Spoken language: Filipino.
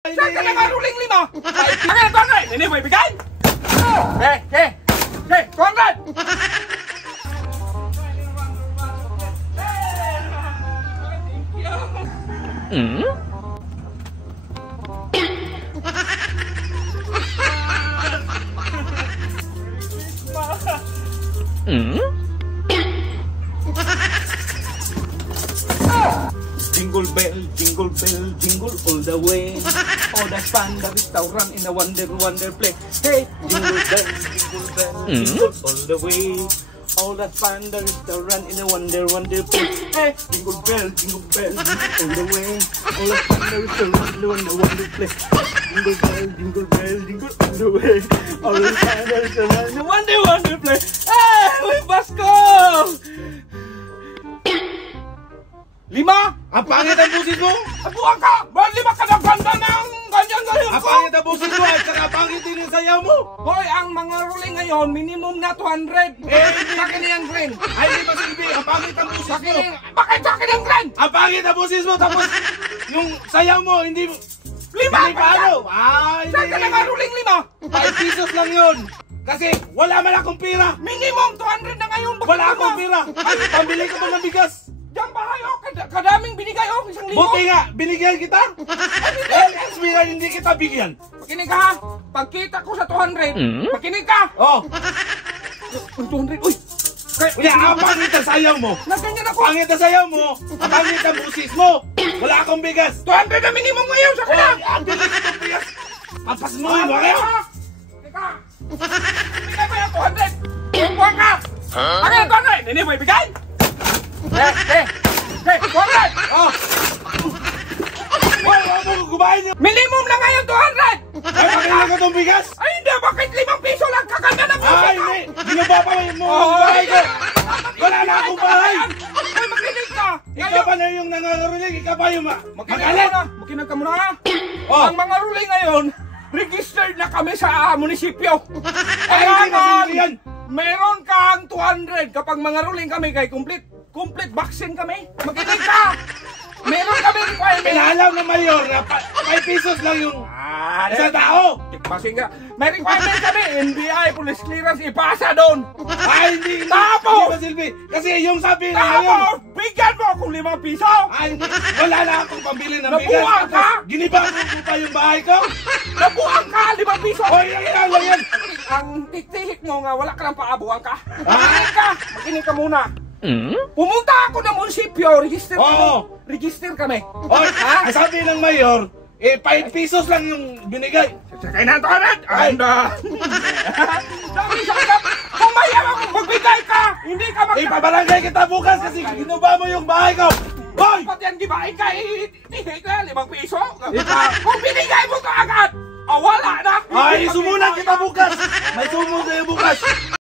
Saan ka nakaruling 5? Ano, 200? Hindi mo ibigay? Hey, 200! Jingle bell, jingle bell, jingle all the way. Oh, that's fun, the restaurant in a wonder place. Hey, jingle bell, jingle all the way. Oh, that's fun, the restaurant in a wonder place. Hey, jingle bell, jingle all the way. Oh, that's fun, the restaurant in a wonder place. Jingle bell, jingle all the way. Oh, that's fun, the restaurant in a wonder place. Hey, may Pasko! 5? Ang pangit ang busis mo! Abuhan ka! Ba't 5 ka ng ganda ng ganyan ngayon Ang ko? pangit ang busis mo at saka pangit din yung sayaw mo! Hoy, ang mga ruling ngayon, minimum na 200. Sa akin yung green. Ay, hindi masilbi! Ang pangit ang busis mo! Bakit sa akin yung green? Ang pangit ang busis mo! Tapos yung sayaw mo, hindi... 5 Hindi ka paano? yan? Ay, Saan ka hindi! naman ruling 5? 5 pesos lang yun! Kasi wala man akong pira! Minimum 200 na ngayon. Bakit Wala akong pira! Ay, pambili ka ba ng bigas? Diyan ba kayo? Kadaming binigay 1,000. Buti nga, binigyan kita! Hindi kita bigyan! Makinig ka ha. Pagkita ko sa 200, makinig ka. Oh! Uy, 200. Uy! Kaya ang pangit ang sayaw mo! Naganyan ako. Pangit ang sayaw mo! Ang pangit ang busis mo! Wala akong bigas! 200 na minimum ngayon sa kanya. Ang bilis ko itong bigas! Papasmuhin mo kayo! Teka! Bigay mo yung 200! Buwan ka! Ano yung 200? Hindi mo ibigay? Hey! 200! Oh! Wala mo gumain niyo! Minimum na ngayon 200! Ay, pakailan ko itong bigas! Ay hindi! Bakit 5 piso lang? Kakanda na mo! Ay, hindi! Ginaba pa mo ang bahay ko! Wala na akong bahay! Ay, makinig ka! Ikaw pa na yung nangangaruling, ikaw pa yung Makinig ka muna ha! Oh. Ang mga ruling ngayon, registered na kami sa munisipyo. Ay, hindi masilbi yan! Meron kang 200 kapag mga ruling kami kay complete vaccine kami. Makinig ka! Meron kami requirement. Pinaalam ng mayor na 5 pesos lang yung isang tao! Vaccine ka. May requirement kami. NBI, police clearance, ipasa doon. Ay, hindi! Tapos! Hindi masilbi! Kasi yung sabi na ngayon! Tapos, bigyan mo akong 5 piso. Ay, hindi! Wala na akong pambili ng bigas! Nabuwang ka? Ginibago ko pa yung bahay ko! Nabuang ka, 5 piso. Hoy, yan lang yan! Ang tiktihik mo nga, wala ka ng paabuhan ka. Makinig ka! Makinig ka muna. Pumunta ako ng munisipyo, register kami. Oo. Register kami. Hoy, ang sabi ng mayor, 5 pesos lang yung binigay. Sakay na ito, Arad! Sabi sa kanya, kung mayaw akong magbigay ka, hindi ka Ipabarangay kita bukas kasi ginuba mo yung bahay ko. Hoy! Pati yan gibain ka, itihik ka, 5 piso. Kung binigay mo ka agad, wala na. Ay, sumunan kita bukas. May sumo sa'yo bukas.